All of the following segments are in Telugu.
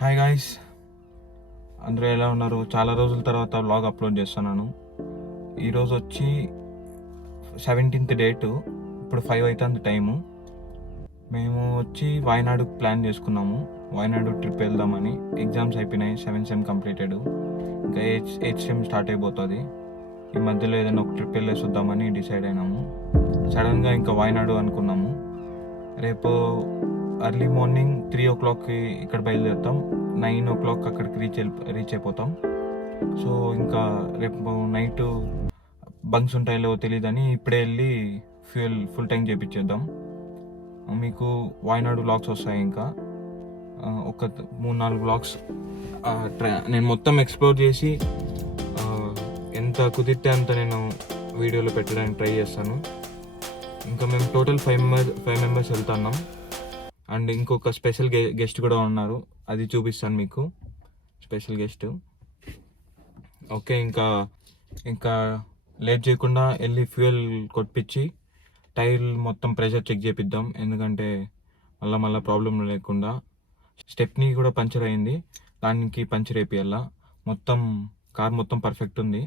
హాయ్ గాయ్స్, అందరూ ఎలా ఉన్నారు? చాలా రోజుల తర్వాత వ్లాగ్ అప్లోడ్ చేస్తున్నాను. ఈరోజు వచ్చి 17th డేటు, ఇప్పుడు 5 అవుతుంది టైము. మేము వచ్చి వాయనాడు ప్లాన్ చేసుకున్నాము. వాయనాడు ట్రిప్ వెళ్దామని. ఎగ్జామ్స్ అయిపోయినాయి, 7th సెమ్ కంప్లీటెడ్. ఇంకా 8th సెమ్ స్టార్ట్ అయిపోతుంది. ఈ మధ్యలో ఏదైనా ఒక ట్రిప్ వెళ్ళేసి వద్దామని డిసైడ్ అయినాము. సడన్గా ఇంకా వాయనాడు అనుకున్నాము. రేపు ఎర్లీ మార్నింగ్ 3 o'clockకి ఇక్కడ బయలుదేరుతాం. 9 o'clock అక్కడికి రీచ్ అయిపోతాం. సో ఇంకా రేపు నైట్ బంక్స్ ఉంటాయో తెలియదని ఇప్పుడే వెళ్ళి ఫుల్ ట్యాంక్ చేయించేద్దాం. మీకు వాయనాడు వ్లాగ్స్ వస్తాయి. ఇంకా ఒక 3-4 వ్లాగ్స్ నేను మొత్తం ఎక్స్ప్లోర్ చేసి ఎంత కుదిరితే అంత నేను వీడియోలో పెట్టడానికి ట్రై చేస్తాను. ఇంకా మేము టోటల్ 5 మెంబర్స్ వెళ్తున్నాం. అండ్ ఇంకొక స్పెషల్ గెస్ట్ కూడా ఉన్నారు, అది చూపిస్తాను మీకు. Special guest. ఓకే, ఇంకా లేట్ చేయకుండా వెళ్ళి ఫ్యూయల్ కొట్టించి టైర్ మొత్తం ప్రెషర్ చెక్ చేపిద్దాం. ఎందుకంటే మళ్ళీ ప్రాబ్లం లేకుండా. స్టెప్నీ కూడా పంచర్ అయింది, దానికి పంచర్ వేపియాల. కార్ మొత్తం పర్ఫెక్ట్ ఉంది.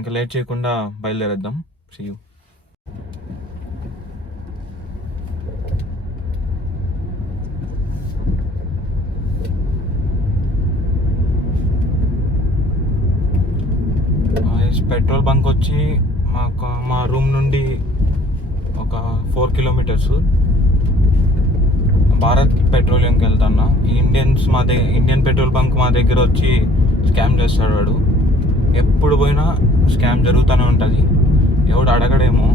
ఇంకా లేట్ చేయకుండా బయలుదేరేద్దాం. See you. పెట్రోల్ బంక్ వచ్చి మా రూమ్ నుండి ఒక 4 kilometers. భారత్ పెట్రోలియంకి వెళ్తున్నా. ఇండియన్ పెట్రోల్ బంక్ మా దగ్గర వచ్చి స్కామ్ చేస్తాడు వాడు. ఎప్పుడు పోయినా స్కామ్ జరుగుతూనే ఉంటుంది. ఎవడు అడగడేమో.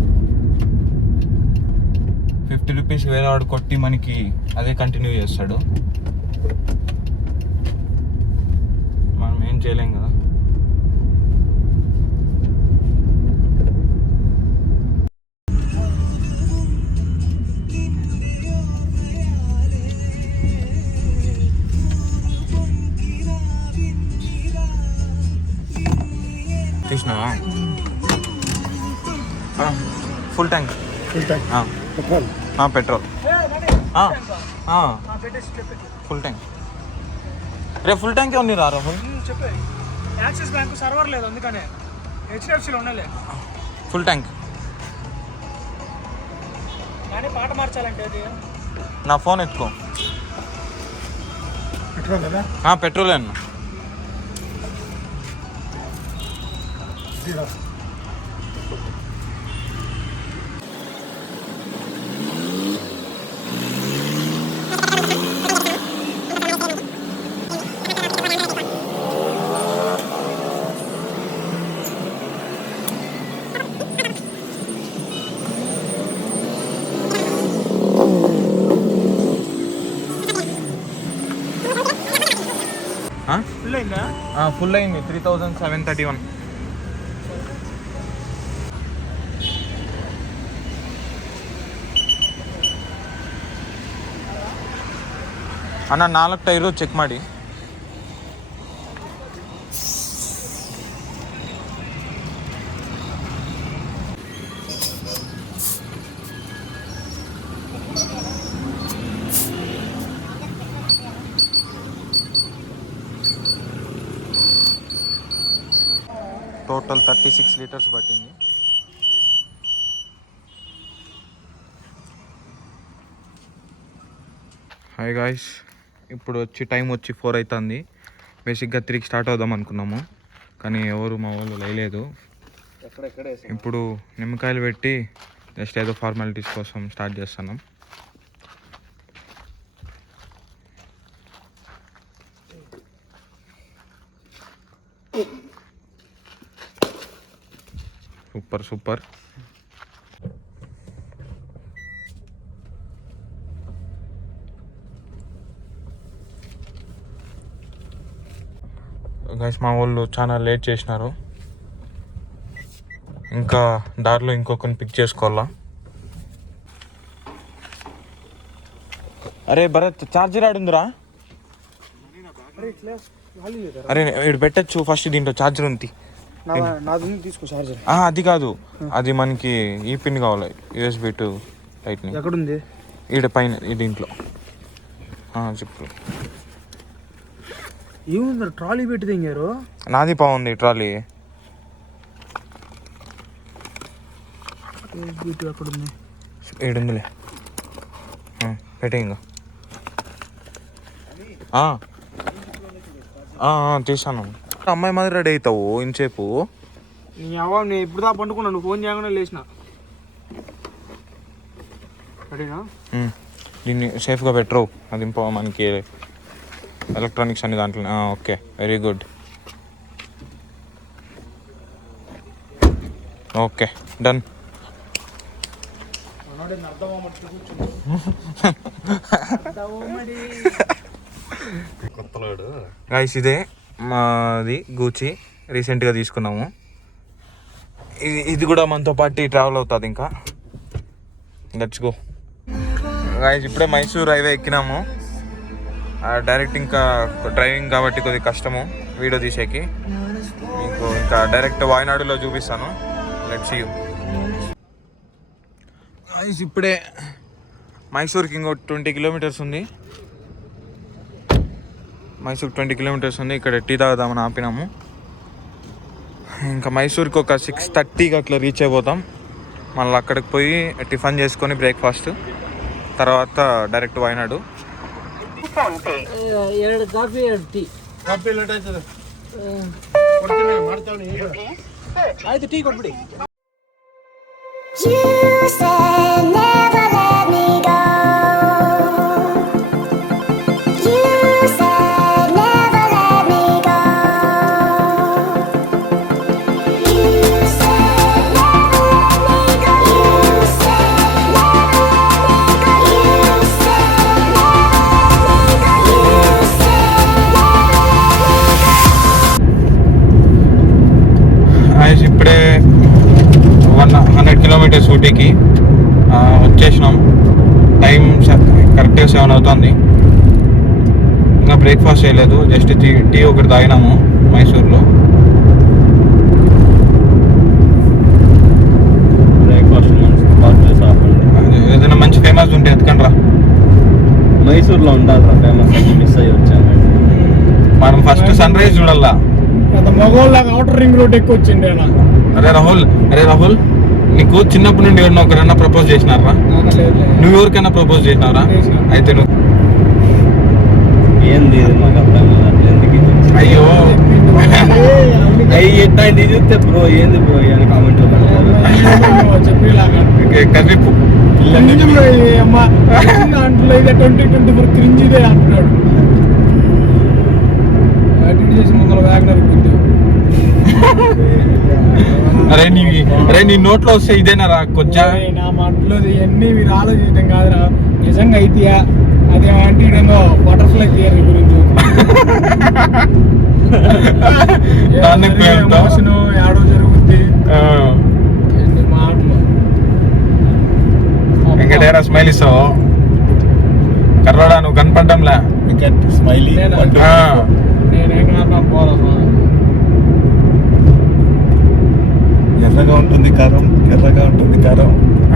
50 rupees వేరే వాడు కొట్టి మనకి అదే కంటిన్యూ చేస్తాడు. మనం ఏం చేయలేం కదా. తీసినావా? Full tank petrol. Full tank. రేపు ఫుల్ ట్యాంకే ఉంది. రాహుల్ యాక్సిస్ బ్యాంక్ సర్వర్ లేదు, అందుకనే హెచ్డిఎఫ్సిలో ఉండలే. Full tank. కానీ పాట మార్చాలంటే అది నా ఫోన్ ఎత్తుకో. పెట్రోల్ కదా? పెట్రోల్ అన్న. ఫుల్ అయింది. 3,731. ಅಣ್ಣ 4 ಟೈರು ಚೆಕ್ ಮಾಡಿ. టోటల్ 36 liters పట్టింది. హాయ్ గాయ్స్, ఇప్పుడు వచ్చి టైం వచ్చి 4 అవుతుంది. బేసిక్గా 3కి స్టార్ట్ అవుదాం అనుకున్నాము, కానీ ఎవరు మా వాళ్ళు లేలేదు. ఇప్పుడు నిమ్మకాయలు పెట్టి జస్ట్ ఏదో ఫార్మాలిటీస్ కోసం స్టార్ట్ చేస్తున్నాం. సూపర్. గైస్, మా వాళ్ళు చాలా లేట్ చేసినారు. ఇంకా దారిలో ఇంకొకరిని పిక్ చేసుకోవాలా. అరే భరత్, ఛార్జర్ ఆడుందిరా. అరే ఇటు పెట్టచ్చు ఫస్ట్. దీంట్లో ఛార్జర్ ఉంది. తీసుకో ఛార్జర్. అది కాదు, అది మనకి ఈ పిన్ కావాలి. USB to lightning. ఎక్కడుంది? ఈడ పైన దీంట్లో చెప్పు. ఏముంది ట్రాలీ పెట్టి దిగారు. నాది బాగుంది ట్రాలీ. అక్కడ ఉంది 700 పెట్టే ఇంకా తీసాను. అమ్మాయి మాది రెడీ అవుతావు ఇంతసేపు. నేను ఇప్పుడు దా పండుకున్నా, నువ్వు ఫోన్ చేయగానే లేచిన. రెడీనా? దీన్ని సేఫ్గా పెట్టరు, అది మనకి ఎలక్ట్రానిక్స్ అన్ని దాంట్లో. Okay, very good. Okay, done. Guys ఇదే మాది గూచి, రీసెంట్గా తీసుకున్నాము. ఇది కూడా మనతో పాటు ట్రావెల్ అవుతుంది ఇంకా. Let's go guys. ఇప్పుడే మైసూర్ హైవే ఎక్కినాము. డైరెక్ట్ ఇంకా డ్రైవింగ్ కాబట్టి కొద్దిగా కష్టము వీడియో తీసేకి. మీకు ఇంకా డైరెక్ట్ వాయనాడులో చూపిస్తాను. Let's you guys. ఇప్పుడే మైసూర్కి ఇంకో 20 కిలోమీటర్స్ ఉంది. మైసూర్ 20 కిలోమీటర్స్ ఉంది. ఇక్కడ టీ తాగుదామని ఆపినాము. ఇంకా మైసూర్కి ఒక 6:30కి అట్లా రీచ్ అయిపోతాం. మళ్ళీ అక్కడికి పోయి టిఫిన్ చేసుకొని బ్రేక్ఫాస్ట్ తర్వాత ಡೈರೆಕ್ಟ್ ವಾಯನಾಡು. ಎರಡು ಕಾಫಿ ಎರಡು ಟೀ. ಕಾಫಿ ಲೇಟ್ ಆಯ್ತದೆ, ಆಯ್ತು ಟೀ ಕೊಟ್ಬಿಡಿ. ఇప్పుడే 100 కిలోమీటర్స్ ఊటీకి వచ్చేసినాం. టైం కరెక్ట్గా 7 అవుతుంది. ఇంకా బ్రేక్ఫాస్ట్ చేయలేదు, జస్ట్ టీ ఒకటి తాగినాము మైసూర్లో. బ్రేక్ఫాస్ట్ ఏదైనా మంచి ఫేమస్ ఉంటే ఎత్తుకండి రా. మైసూర్లో ఉండాలి ఫేమస్, మిస్ అయ్యి వచ్చాను. మనం ఫస్ట్ సన్ రైజ్ చూడాలా. మగోళ్ళగా అవుటర్ రింగ్ రోడ్ ఎక్కువ వచ్చింది. అరే రాహుల్, నీకు చిన్నప్పటి నుండి ఎవరిన ఒకరైనా ప్రపోజ్ చేసినారా? నువ్వు ఎవరికైనా ప్రపోజ్ చేసినారా? అయితే నువ్వు ఏంది మాకు అర్థం కాదు. ఎందుకు అయ్యో ఎట్లాంటి చూస్తే బ్రో ఏంది బ్రో అని కామెంట్లో చెప్పేలాగా కర్రీపు అంటులో ఇదే 2024 క్రింజిదే అంటున్నాడు. చేసి ముందర వ్యాగనర్ అరే నీ నోట్లో వస్తే ఇదేనారా కొంచెం. నా మాటలో ఇవన్నీ మీరు ఆలోచించడం కాదురా, నిజంగా అయితేయా అదేమంటే ఇదేమో బటర్ఫ్లై థియరీ గురించి ఏడో జరుగుద్ది మాటలు. వెంకటేరా స్మైల్ ఇస్తావు కర్రోడా, నువ్వు కనపడ్డంలే. స్మైలీ నేనేం పోరా. ఎర్రగా ఉంటుంది కారం,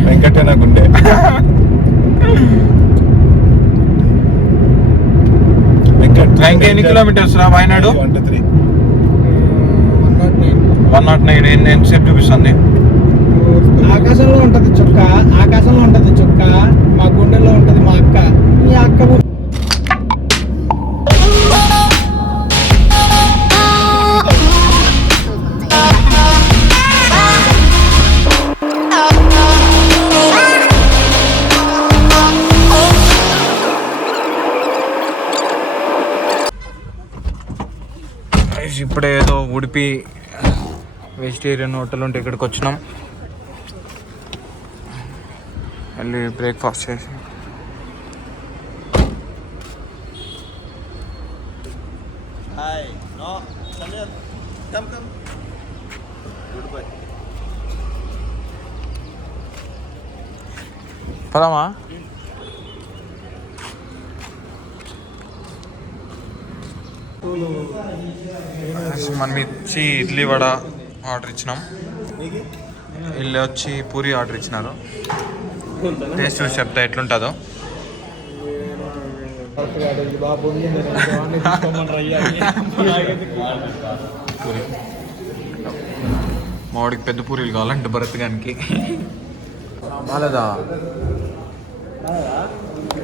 వెంకటే నాకుండే. ఇంకా ఎన్ని కిలోమీటర్స్ రా వాయనాడు? 109. ఎంతసేపు చూపిస్తుంది? ఆకాశంలో ఉంటది చుక్క, మా గుండెల్లో ఉంటది మా అక్క. మీ అక్క ఇప్పుడే ఏదో ఉడిపి వెజిటేరియన్ హోటల్ ఉంటే ఇక్కడికి వచ్చినాం. వెళ్ళి బ్రేక్ఫాస్ట్ చేసి పదామా? మనం ఇచ్చి ఇడ్లీ వడ ఆర్డర్ ఇచ్చినాం. వీళ్ళు వచ్చి పూరి ఆర్డర్ ఇచ్చినారు. టేస్ట్ చూసి చెప్తా ఎట్లుంటుందో. భరత్ గారు ఇది బాబు ఉంది తీసుకోమని అయ్యాలి. పూరి మావాడికి పెద్ద పూరీలు కావాలంటే భరత్ గానికి బాలేదా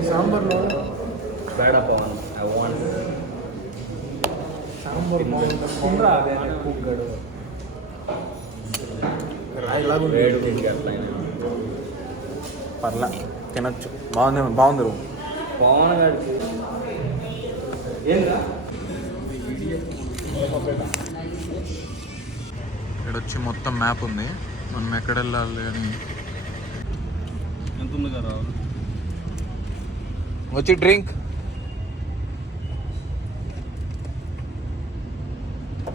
సాంబార్లో బేడ పవన్ ఐ వాంట్ సాంబార్ బాగుంటుంది అదే కుక్కడు వేడి అట్లా పర్లే తినచ్చు బాగుంది రూమ్ పవన్ గారికి ఏంద్రా ఇక్కడ వచ్చి మొత్తం మ్యాప్ ఉంది మనం ఎక్కడ వెళ్ళాలి అని ఎంత ఉంది కదా వచ్చి డ్రింక్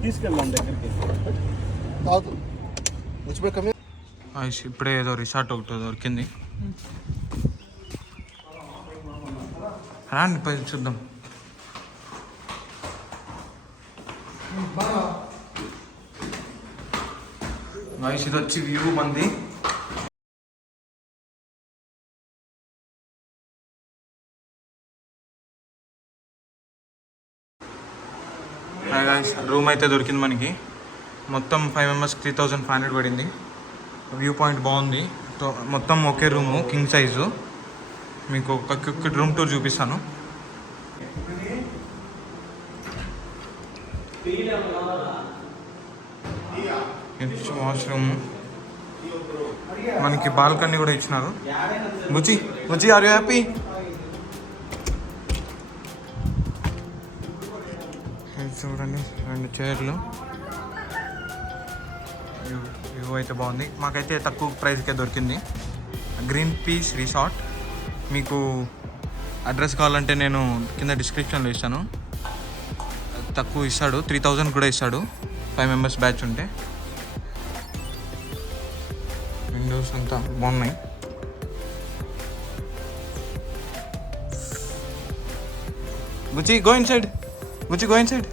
తీసుకెళ్దాం దగ్గరికి ఇప్పుడే ఏదో రిసార్ట్ ఒకటి దొరికింది రండి పై చూద్దాం గాయ్స్ ఇది వచ్చి వ్యూ మంది రూమ్ అయితే దొరికింది మనకి మొత్తం 5 మెంబర్స్కి 3500 పడింది వ్యూ పాయింట్ బాగుంది మొత్తం ఒకే రూము కింగ్ సైజు మీకు ఒక క్విక్ రూమ్ టూర్ చూపిస్తాను వాష్రూమ్ మనకి బాల్కనీ కూడా ఇచ్చినారు Buchi Buchi are you happy చూడండి 2 చైర్లు వ్యూ అయితే బాగుంది మాకైతే తక్కువ ప్రైస్కే దొరికింది గ్రీన్ పీస్ రిసార్ట్ మీకు అడ్రస్ కావాలంటే నేను కింద డిస్క్రిప్షన్లో ఇస్తాను తక్కువ ఇస్తాడు 3000 కూడా ఇస్తాడు 5 మెంబర్స్ బ్యాచ్ ఉంటే విండోస్ అంతా బాగున్నాయి బుచి గో ఇన్ సైడ్